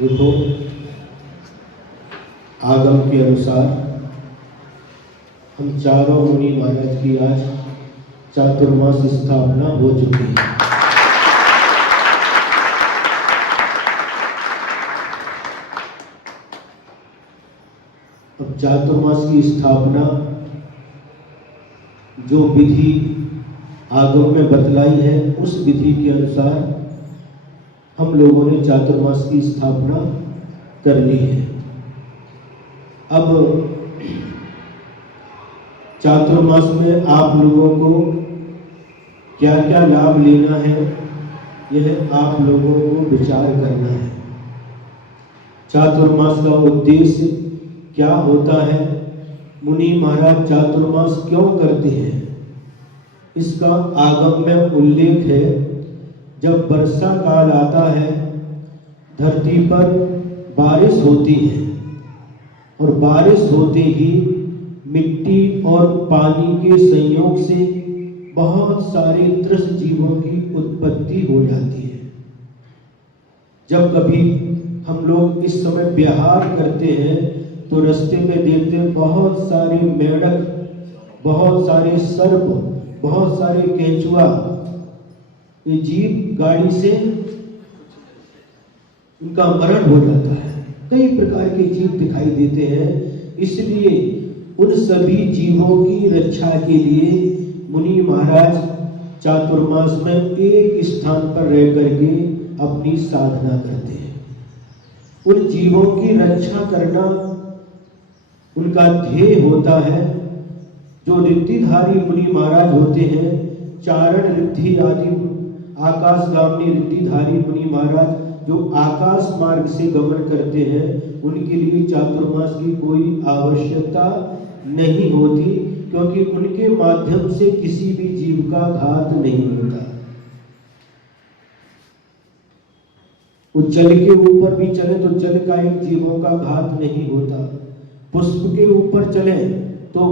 देखो, आगम के अनुसार हम चारों मुनि महाराज की आज चातुर्मास स्थापना हो चुकी है। अब चातुर्मास की स्थापना जो विधि आगम में बतलाई है, उस विधि के अनुसार हम लोगों ने चातुर्मास की स्थापना कर ली है। अब चातुर्मास में आप लोगों को क्या क्या लाभ लेना है, यह आप लोगों को विचार करना है। चातुर्मास का उद्देश्य क्या होता है, मुनि महाराज चातुर्मास क्यों करते हैं, इसका आगम में उल्लेख है। जब वर्षा काल आता है, धरती पर बारिश होती है और बारिश होते ही मिट्टी और पानी के संयोग से बहुत सारे तृष जीवों की उत्पत्ति हो जाती है। जब कभी हम लोग इस समय विहार करते हैं तो रास्ते में देखते हैं बहुत सारे मेंढक, बहुत सारे सर्प, बहुत सारे केंचुआ, ये जीव गाड़ी से उनका मरण हो जाता है। कई प्रकार के जीव दिखाई देते हैं। इसलिए उन सभी जीवों की रक्षा के लिए मुनि महाराज चातुर्मास में एक स्थान पर रह करके अपनी साधना करते हैं। उन जीवों की रक्षा करना उनका ध्येय होता है। जो रिद्धिधारी मुनि महाराज होते हैं, चारण रिद्धि आदि आकाशगामी रिद्धिधारी मुनि महाराज जो आकाश मार्ग से गमन करते हैं, उनके लिए चातुर्मास की कोई आवश्यकता नहीं होती, क्योंकि उनके माध्यम से किसी भी जीव का घात नहीं होता। वो जल के ऊपर भी चले तो जल का एक जीवों का घात नहीं होता। पुष्प के ऊपर चले तो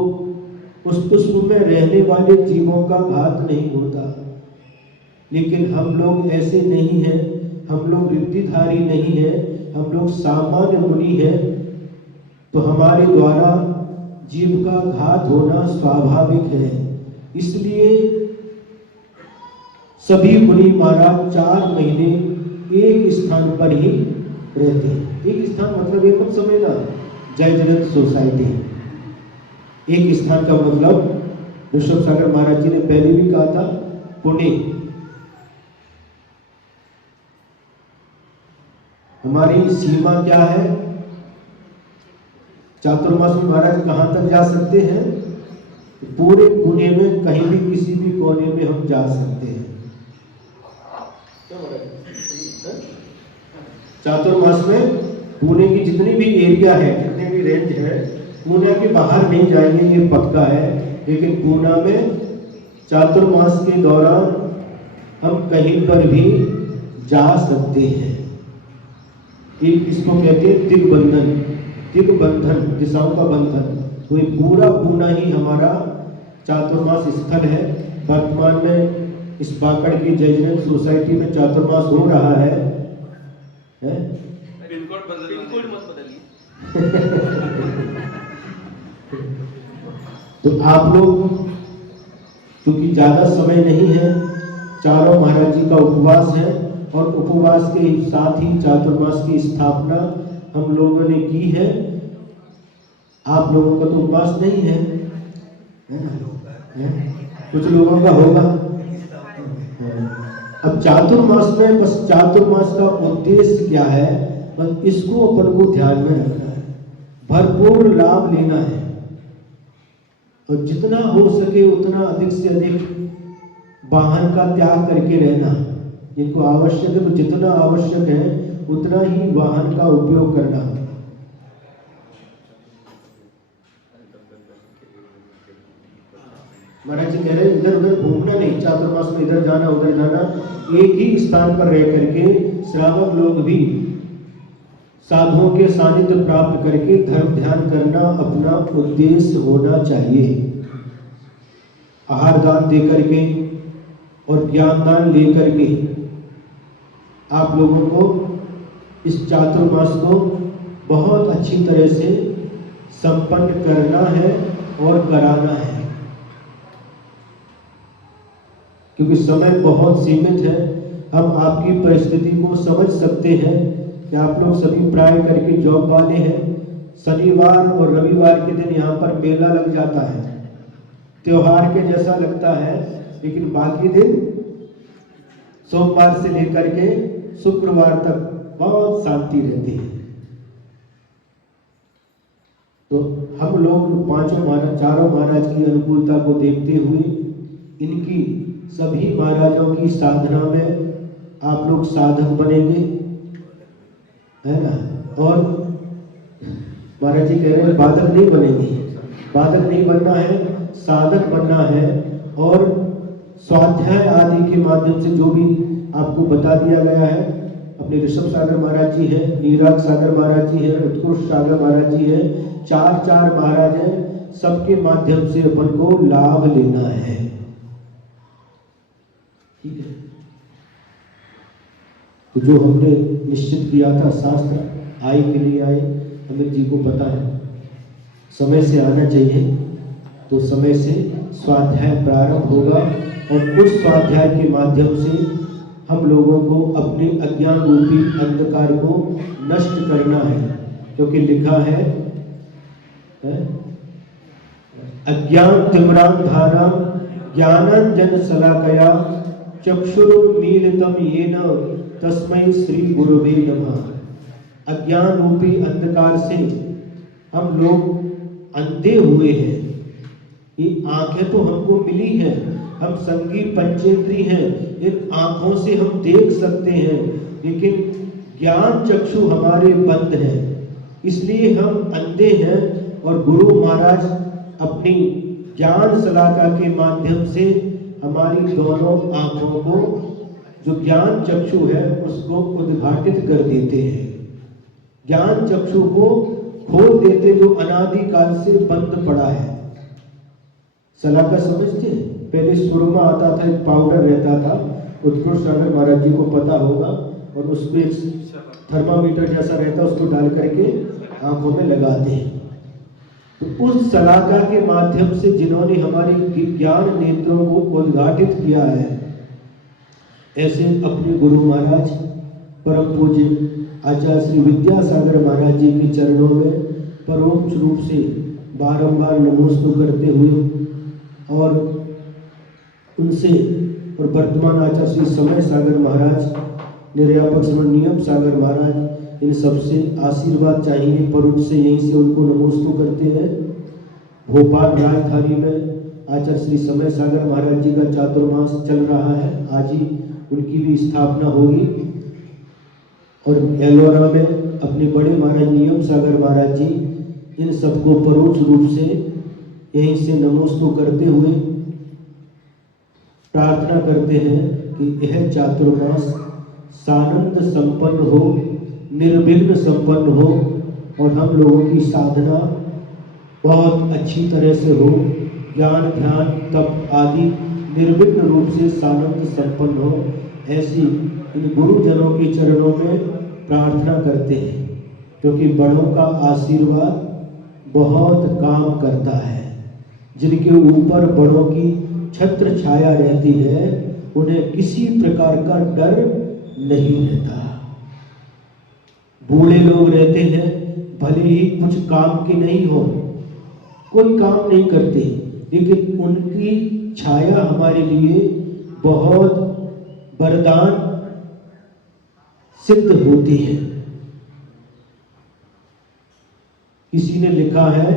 उस पुष्प में रहने वाले जीवों का घात नहीं होता। लेकिन हम लोग ऐसे नहीं हैं, हम लोग रिद्धिधारी नहीं हैं, हम लोग सामान्य मुनि हैं, तो हमारे द्वारा जीव का घात होना स्वाभाविक है। इसलिए सभी मुनि महाराज 4 महीने एक स्थान पर ही रहते हैं। एक स्थान मतलब ये मत समझना जय जगत सोसाइटी। एक स्थान का मतलब ऋषभ सागर महाराज जी ने पहले भी कहा था, पुणे। हमारी सीमा क्या है? चातुर्मास में महाराज कहां तक जा सकते हैं? पूरे पुणे में कहीं भी किसी भी कोने में हम जा सकते हैं। चातुर्मास में पुणे की जितनी भी एरिया है, जितने भी रेंज है, पुणे के बाहर नहीं जाएंगे, ये पक्का है। लेकिन पुणे में चातुर्मास के दौरान हम कहीं पर भी जा सकते हैं। एक इसको कहते हैं दिग्बंधन, दिग्बंधन दिशाओं का बंधन। तो ये पूरा पुणे ही हमारा चातुर्मास स्थल है। वर्तमान में इस बाकड़ की जय जगत सोसाइटी में चातुर्मास हो रहा है? पिनकोड मत बदलिए। तो आप लोग, क्योंकि ज्यादा समय नहीं है, चारों महाराज जी का उपवास है और उपवास के साथ ही चातुर्मास की स्थापना हम लोगों ने की है। आप लोगों का तो उपवास नहीं है ना? कुछ लोगों का होगा। अब चातुर्मास में बस चातुर्मास का उद्देश्य क्या है, बस इसको अपन को ध्यान में रखना है, भरपूर लाभ लेना है और जितना हो सके उतना अधिक से अधिक वाहन का त्याग करके रहना। जिनको आवश्यक है तो जितना आवश्यक है उतना ही वाहन का उपयोग करना। महाराज जी कह रहे इधर उधर घूमना नहीं, चातुर्मास में इधर जाना उधर जाना, एक ही स्थान पर रह करके श्रावक लोग भी साधुओं के सानिध्य प्राप्त करके धर्म ध्यान करना अपना उद्देश्य होना चाहिए। आहार दान दे करके और ज्ञान दान ले करके आप लोगों को इस चातुर्मास को बहुत अच्छी तरह से संपन्न करना है और कराना है, क्योंकि समय बहुत सीमित है। हम आपकी परिस्थिति को समझ सकते हैं कि आप लोग सभी प्राय करके जॉब वाले हैं। शनिवार और रविवार के दिन यहाँ पर मेला लग जाता है, त्योहार के जैसा लगता है, लेकिन बाकी दिन सोमवार से लेकर के शुक्रवार तक बहुत शांति रहती है। तो हम लोग चारों महाराज की अनुकूलता को देखते हुए इनकी सभी महाराजों की साधना में आप लोग साधक बनेंगे, है ना। और महाराज जी कह रहे हैं बाधक नहीं बनेंगे, बाधक नहीं बनना है, साधक बनना है। और स्वाध्याय आदि के माध्यम से जो भी आपको बता दिया गया है, अपने ऋषभ सागर महाराज जी हैं, नीराज सागर महाराज जी हैं, उत्कृष्ट सागर महाराज जी हैं, चार महाराज हैं, सबके माध्यम से अपन को लाभ लेना है, ठीक है। तो जो हमने निश्चित किया था शास्त्र आय के लिए आए, अमित जी को पता है समय से आना चाहिए, तो समय से स्वाध्याय प्रारंभ होगा और उस स्वाध्याय के माध्यम से हम लोगों को अपने अज्ञान रूपी अंधकार को नष्ट करना है। क्योंकि लिखा है अज्ञान तिम्रांधानां ज्ञानांजन शलाकया चक्षुरुन्मीलितं येन तस्मै श्री गुरुवे नमः। अज्ञान रूपी अंधकार से हम लोग अंधे हुए हैं। ये आंखें तो हमको मिली हैं, हम संगी पंचेंद्री हैं, इन आंखों से हम देख सकते हैं, लेकिन ज्ञान चक्षु हमारे बंद हैं, इसलिए हम अंधे हैं। और गुरु महाराज अपनी ज्ञान शलाका के माध्यम से हमारी दोनों आंखों को, जो ज्ञान चक्षु है, उसको उद्घाटित कर देते हैं, ज्ञान चक्षु को खोल देते, जो अनादि काल से बंद पड़ा है। शलाका समझते हैं? पहले सुरमा आता था, एक पाउडर रहता था, उत्कृष्ट सागर महाराज जी को पता होगा, और उसको एक थर्मामीटर जैसा रहता है, उसको डाल करके आंखों में लगाते हैं। तो उस शलाका के माध्यम से जिन्होंने हमारे ज्ञान नेत्रों को उद्घाटित किया है, ऐसे अपने गुरु महाराज परम पूज्य आचार्य श्री विद्यासागर महाराज जी के चरणों में परोक्ष रूप से बारंबार नमोस्तु करते हुए, और उनसे और वर्तमान आचार्य श्री समय सागर महाराज, निर्यापक श्रवण नियम सागर महाराज, इन सबसे आशीर्वाद चाहिए। परोक्ष से यहीं से उनको नमोस्तु करते हैं। भोपाल राजधानी में आचार्य श्री समय सागर महाराज जी का चातुर्मास चल रहा है, आज ही उनकी भी स्थापना होगी। और एलोरा में अपने बड़े महाराज नियम सागर महाराज जी, इन सबको परोक्ष रूप से यहीं से नमोस्तु करते हुए प्रार्थना करते हैं कि यह चातुर्मास सानंद संपन्न हो, निर्विघ्न संपन्न हो, और हम लोगों की साधना बहुत अच्छी तरह से हो, ज्ञान ध्यान तप आदि निर्विघ्न रूप से सानंद संपन्न हो, ऐसी इन गुरुजनों के चरणों में प्रार्थना करते हैं। क्योंकि बड़ों का आशीर्वाद बहुत काम करता है। जिनके ऊपर बड़ों की छत्र छाया रहती है, उन्हें किसी प्रकार का डर नहीं रहता। बूढ़े लोग रहते हैं, भले ही कुछ काम के नहीं हो, कोई काम नहीं करते, लेकिन उनकी छाया हमारे लिए बहुत वरदान सिद्ध होती है। किसी ने लिखा है,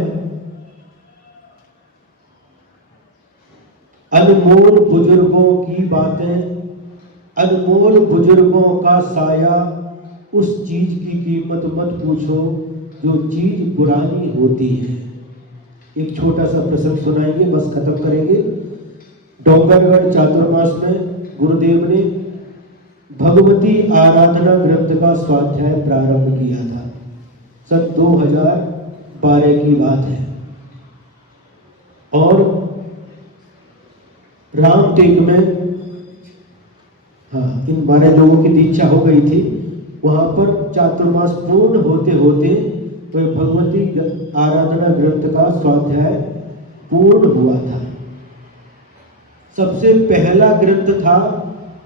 अनमोल बुजुर्गों की बातें, अनमोल बुजुर्गों का साया, उस चीज की कीमत मत पूछो जो चीज पुरानी होती है। एक छोटा सा प्रसंग सुनाएंगे, बस खत्म करेंगे। डोंगरगढ़ चातुर्मास में गुरुदेव ने भगवती आराधना ग्रंथ का स्वाध्याय प्रारंभ किया था। सन 2012 की बात है। और रामटेक में, हाँ, इन 12 लोगों की दीक्षा हो गई थी। वहाँ पर चातुर्मास पूर्ण होते होते वह भगवती आराधना ग्रंथ का स्वाध्याय पूर्ण हुआ था। सबसे पहला ग्रंथ था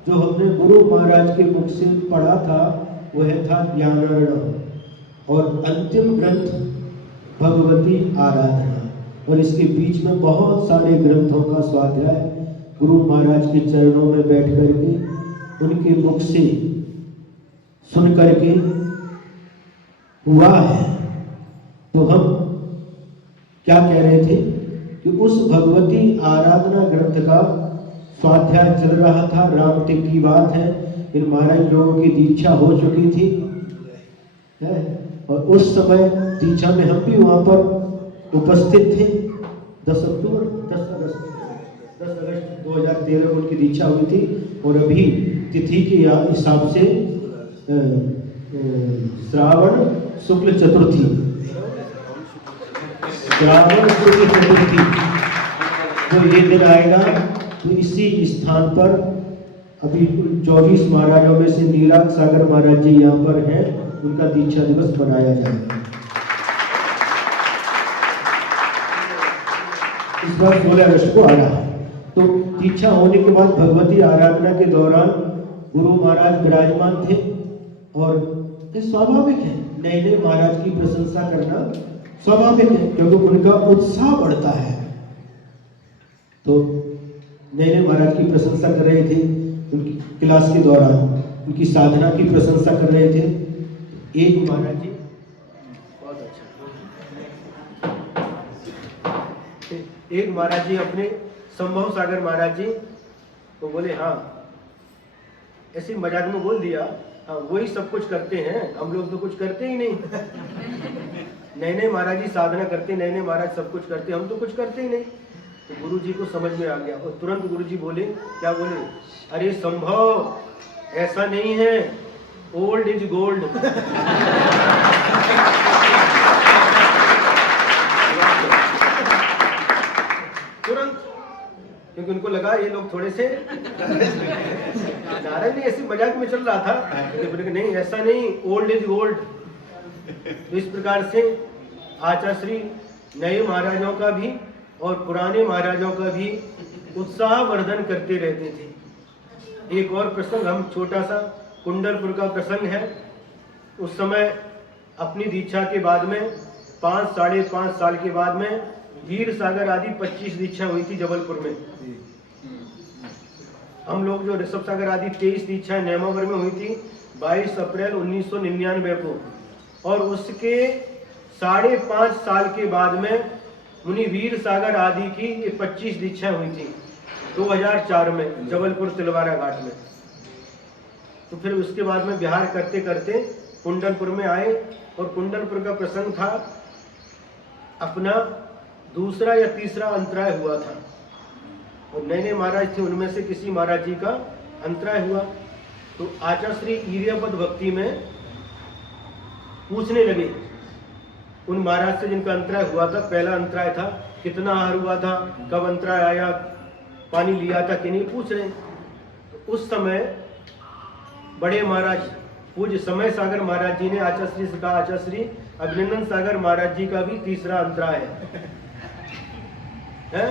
जो हमने गुरु महाराज के मुख से पढ़ा था, वह था ज्ञानार्णव, और अंतिम ग्रंथ भगवती आराधना, और इसके बीच में बहुत सारे ग्रंथों का स्वाध्याय गुरु महाराज के चरणों में बैठ करके उनके मुख से सुन करके हुआ है। तो हम क्या कह रहे थे कि उस भगवती आराधना ग्रंथ का स्वाध्याय चल रहा था। रामटिक की बात है, इन महाराज लोगों की दीक्षा हो चुकी थी है? और उस समय दीक्षा में हम भी वहां पर उपस्थित थे। 10 अगस्त 2013 को उनकी दीक्षा हुई थी, और अभी तिथि के हिसाब से श्रावण शुक्ल चतुर्थी तो ये दिन आएगा। तो इसी स्थान पर अभी 24 महाराजों में से नीलाग सागर महाराज जी यहाँ पर हैं, उनका दीक्षा दिवस मनाया जाएगा। इस बार 16 अगस्त को आ रहा है। तो दीक्षा होने के बाद भगवती आराधना के दौरान गुरु महाराज विराजमान थे, और ये स्वाभाविक है, नए नए महाराज की प्रशंसा करना स्वाभाविक है, क्योंकि उनका उत्साह बढ़ता है। तो नए नए महाराज की प्रशंसा कर रहे थे, उनकी क्लास के दौरान उनकी साधना की प्रशंसा कर रहे थे। एक महाराज जी बहुत अच्छा, एक महाराज जी अपने संभव सागर महाराज जी तो बोले, हाँ ऐसे मजाक में बोल दिया, हाँ वही सब कुछ करते हैं, हम लोग तो कुछ करते ही नहीं। नए नए महाराज जी साधना करते, नए नए महाराज सब कुछ करते, हम तो कुछ करते ही नहीं। तो गुरु जी को समझ में आ गया, और तुरंत गुरु जी बोले, क्या बोले, अरे संभव ऐसा नहीं है, ओल्ड इज गोल्ड। तुरंत, क्योंकि उनको लगा ये लोग थोड़े से नारायण ऐसे मजाक में चल रहा था, नहीं ऐसा नहीं, ओल्ड इज गोल्ड। तो इस प्रकार से आचार्य श्री नए महाराजों का भी और पुराने महाराजों का भी उत्साह वर्धन करते रहते थे। एक और प्रसंग, हम छोटा सा कुंडलपुर का प्रसंग है। उस समय अपनी दीक्षा के बाद में 5-5.5 साल के बाद में वीर सागर आदि 25 दीक्षा हुई थी जबलपुर में। हम लोग जो ऋषभ सागर आदि 23 दीक्षा नेमावर में हुई थी 22 अप्रैल 1999 को, और उसके 5.5 साल के बाद में मुनि वीर सागर आदि की ये 25 दीक्षा हुई थी 2004 में जबलपुर तिलवारा घाट में। तो फिर उसके बाद में बिहार करते करते कुंडलपुर में आए, और कुंडलपुर का प्रसंग था अपना दूसरा या तीसरा अंतराय हुआ था, और नए नए महाराज थे, उनमें से किसी महाराज जी का अंतराय हुआ। तो आचार्य श्री ईर्यपद भक्ति में पूछने लगे उन महाराज से जिनका अंतराय हुआ था। पहला अंतराय था, कितना आहार हुआ था, कब अंतराय आया, पानी लिया था कि नहीं, पूछ रहे। तो उस समय बड़े महाराज पूज्य समय सागर महाराज जी ने आचार्य श्री से कहा, आचार्य श्री अभिनंदन सागर महाराज जी का भी तीसरा अंतराय है?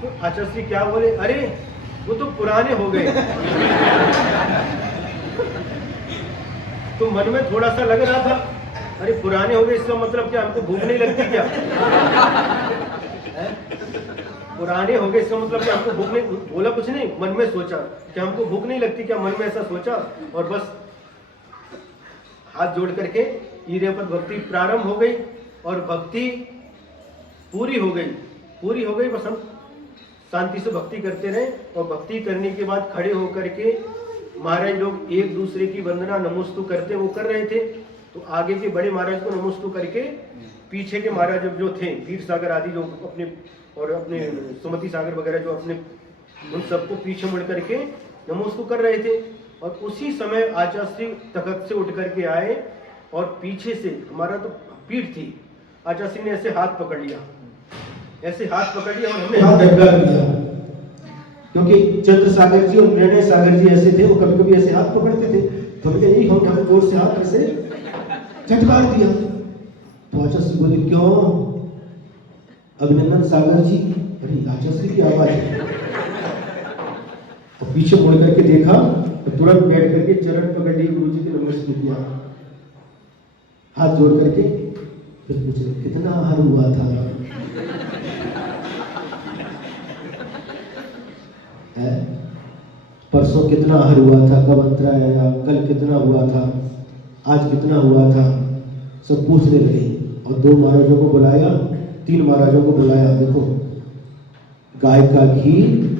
तो आचार्य श्री क्या बोले, अरे वो तो पुराने हो गए। तो मन में थोड़ा सा लग रहा था, अरे पुराने हो गए इसका मतलब क्या, हमको भूख नहीं लगती क्या? पुराने हो गए इसका मतलब क्या, हमको भूख नहीं, बोला कुछ नहीं, मन में सोचा कि हमको भूख नहीं लगती क्या, मन में ऐसा सोचा, और बस हाथ जोड़ करके ईर्यपद भक्ति प्रारंभ हो गई, और भक्ति पूरी हो गई। बस हम शांति से भक्ति करते रहे, और भक्ति करने के बाद खड़े होकर के महाराज लोग एक दूसरे की वंदना नमोस्तु करते, वो कर रहे थे। तो आगे के बड़े महाराज को नमोस्तु करके पीछे के महाराज जो थे वीर सागर आदि जो अपने और अपने सुमति सागर वगैरह जो अपने, उन सबको पीछे मुड़ करके नमोस्तु कर रहे थे। और उसी समय आचार्य श्री तखत से उठ करके आए, और पीछे से हमारा तो पीठ थी, आचार्य श्री ने ऐसे हाथ पकड़ लिया, और हमने हाथ झटका दिया, क्योंकि चंद्र सागर जी और निर्णय सागर जी ऐसे थे, वो कभी कभी ऐसे हाथ पकड़ते थे। तो भैया यही हम जोर से हाथ ऐसे झटकार दिया। तो आचार्य श्री बोले क्यों? अभिनंदन सागर जी। अरे आचार्य श्री की आवाज है। और पीछे मुड़ करके देखा तो तुरंत बैठ करके चरण पकड़ लिए, गुरु जी के नमस्कार किया, हाथ जोड़ करके। फिर पूछे कितना आहार हुआ था? परसों कितना आहार हुआ था, कब अंतरा आया, कल कितना हुआ था, आज कितना हुआ था, सब पूछने लगे। और 2 महाराजों को बुलाया, 3 महाराजों को बुलाया। देखो गाय का घी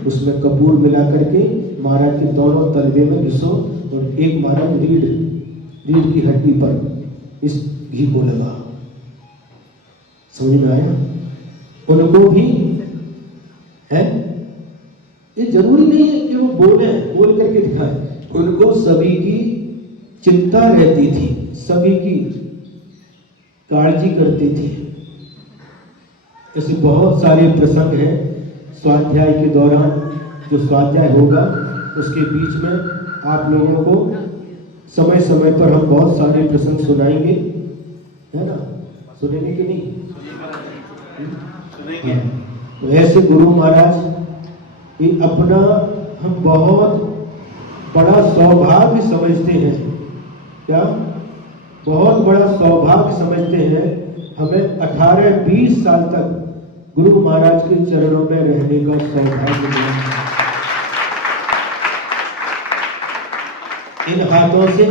उसमें कपूर मिला करके महाराज के दोनों तलवे में घिसो, और एक महाराज रीढ़ की हड्डी पर इस घी को लगा। समझ में आया? उनको भी है, ये जरूरी नहीं है कि वो बोल करके दिखाए। उनको सभी की चिंता रहती थी, सभी की काळजी करती थी। ऐसे बहुत सारे प्रसंग हैं स्वाध्याय के दौरान। जो स्वाध्याय होगा उसके बीच में आप लोगों को समय समय पर हम बहुत सारे प्रसंग सुनाएंगे, है ना? सुनेंगे कि नहीं? सुनेंगे। तो ऐसे गुरु महाराज ये अपना हम बहुत बड़ा सौभाग्य समझते हैं। क्या? बहुत बड़ा सौभाग्य समझते हैं। हमें 18-20 साल तक गुरु महाराज के चरणों में रहने का सौभाग्य मिला। इन हाथों से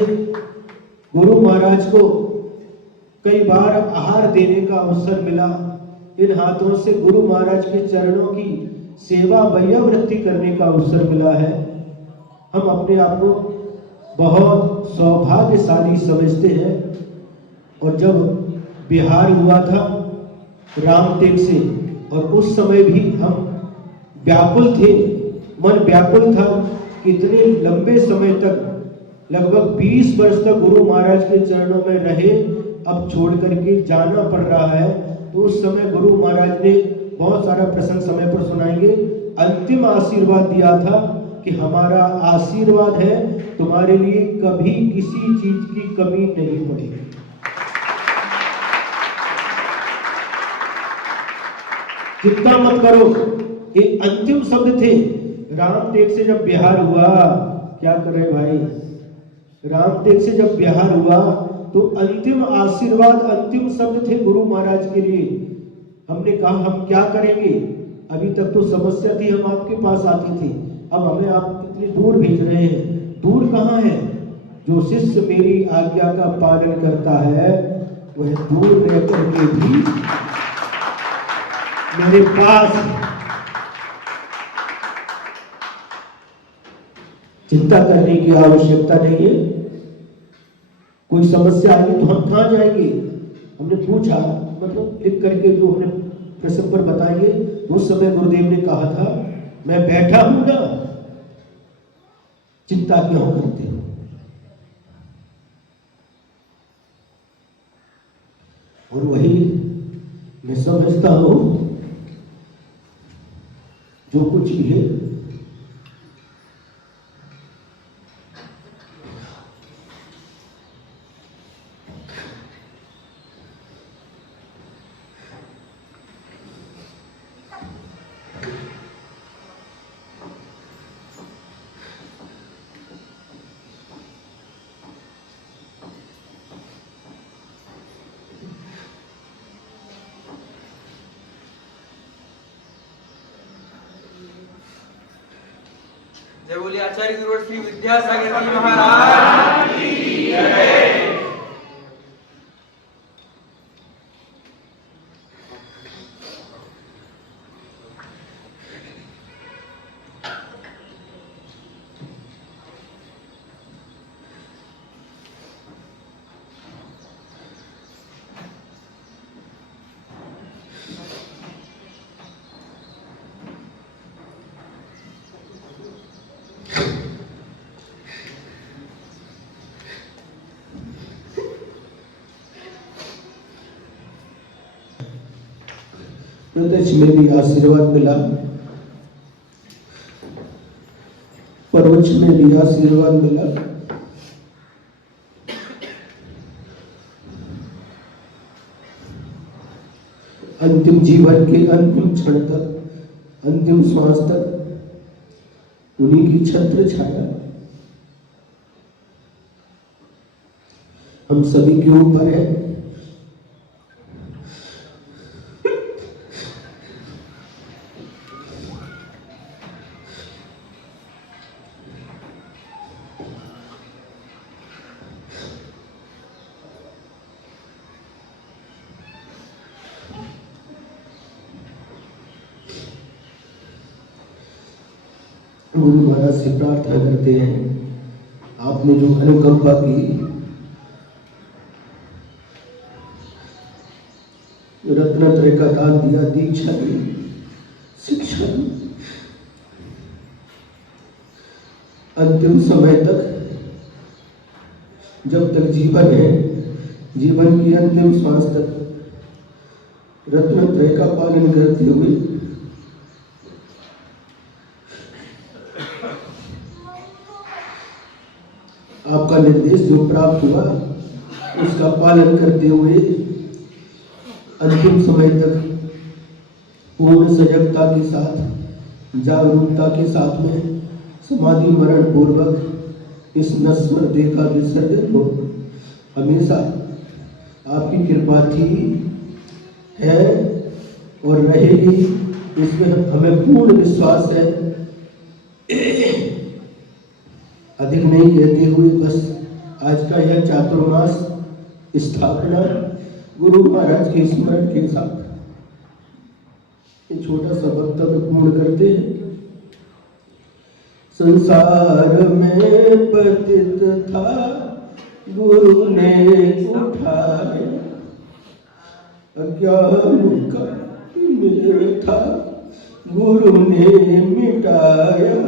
गुरु महाराज को कई बार आहार देने का अवसर मिला। इन हाथों से गुरु महाराज के चरणों की सेवा वैयावृत्ति करने का अवसर मिला है। हम अपने आप को बहुत सौभाग्यशाली समझते हैं। और जब बिहार हुआ था रामटेक से, और उस समय भी हम व्याकुल थे, मन व्याकुल था कि इतने लंबे समय तक, लगभग 20 वर्ष तक गुरु महाराज के चरणों में रहे, अब छोड़ करके जाना पड़ रहा है। तो उस समय गुरु महाराज ने बहुत सारा प्रसंग समय पर सुनाएंगे, अंतिम आशीर्वाद दिया था कि हमारा आशीर्वाद है, तुम्हारे लिए कभी किसी चीज की कमी नहीं पड़ेगी। चिंता मत करो, ये अंतिम शब्द थे। रामटेक से जब बिहार हुआ, क्या कर रहे भाई? रामटेक से जब बिहार हुआ तो अंतिम आशीर्वाद, अंतिम शब्द थे गुरु महाराज के लिए। हमने कहा हम क्या करेंगे? अभी तक तो समस्या थी, हम आपके पास आते थे, अब हमें आप इतनी दूर भेज रहे हैं। दूर कहाँ है? जो शिष्य मेरी आज्ञा का पालन करता है वह दूर रह करके भी मेरे पास। चिंता करने की आवश्यकता नहीं है। कोई समस्या आई तो हम कहाँ जाएंगे? हमने पूछा, मतलब लिख करके जो हमने प्रसंग पर बताएंगे। उस समय गुरुदेव ने कहा था मैं बैठा हूं ना, चिंता क्यों करते हो? और वही मैं समझता हूं, जो कुछ भी है जय बोलिए आचार्य गुरुवर श्री विद्यासागर जी महाराज की जय। प्रत्यक्ष में भी आशीर्वाद मिला, परोक्ष में भी आशीर्वाद मिला। अंतिम जीवन के अंतिम क्षण तक, अंतिम श्वास तक उन्हीं की छत्र छाया हम सभी के ऊपर है। गुरु महाराज से प्रार्थना करते हैं, आपने जो अनुकंपा की, रत्नत्रय का दान दिया, दीक्षा दी, शिक्षा दी, अंतिम समय तक, जब तक जीवन है, जीवन की अंतिम श्वास तक रत्नत्रय का पालन करते हुए आपका निर्देश जो प्राप्त हुआ उसका पालन करते हुए अंतिम समय तक पूर्ण सजगता के साथ, जागरूकता के साथ में समाधि मरण पूर्वक इस नश्वर देह का विसर्जन हो। हमेशा आपकी कृपा थी, है और रहेगी, इसमें हमें पूर्ण विश्वास है। अधिक नहीं कहते हुए बस आज का यह चातुर्मास स्थापना गुरु महाराज के स्मरण के साथ ये छोटा सा वक्तव्य पूर्ण करते हैं। संसार में पतित था, गुरु ने उठाया, अज्ञान का तिमिर था, गुरु ने मिटाया।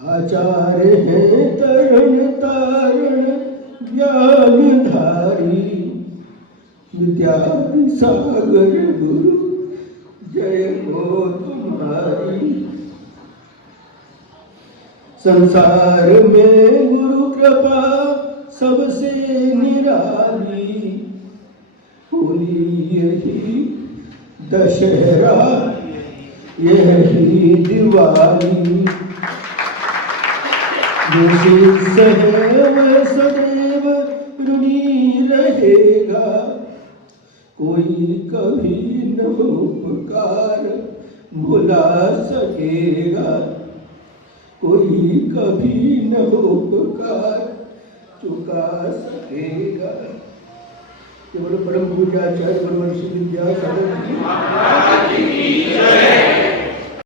आचार्य हैं तरण तारण ज्ञान धारी, विद्या सागर गुरु जय हो तुम्हारी। संसार में गुरु कृपा सबसे निराली, होली यही दशहरा यही दिवाली। सदैव सदैव ऋणी रहेगा, कोई कभी न उपकार भुला सकेगा, कोई कभी न उपकार चुका सकेगा। केवल परम पूज्य आचार्य ब्रह्मर्षि विद्यासागर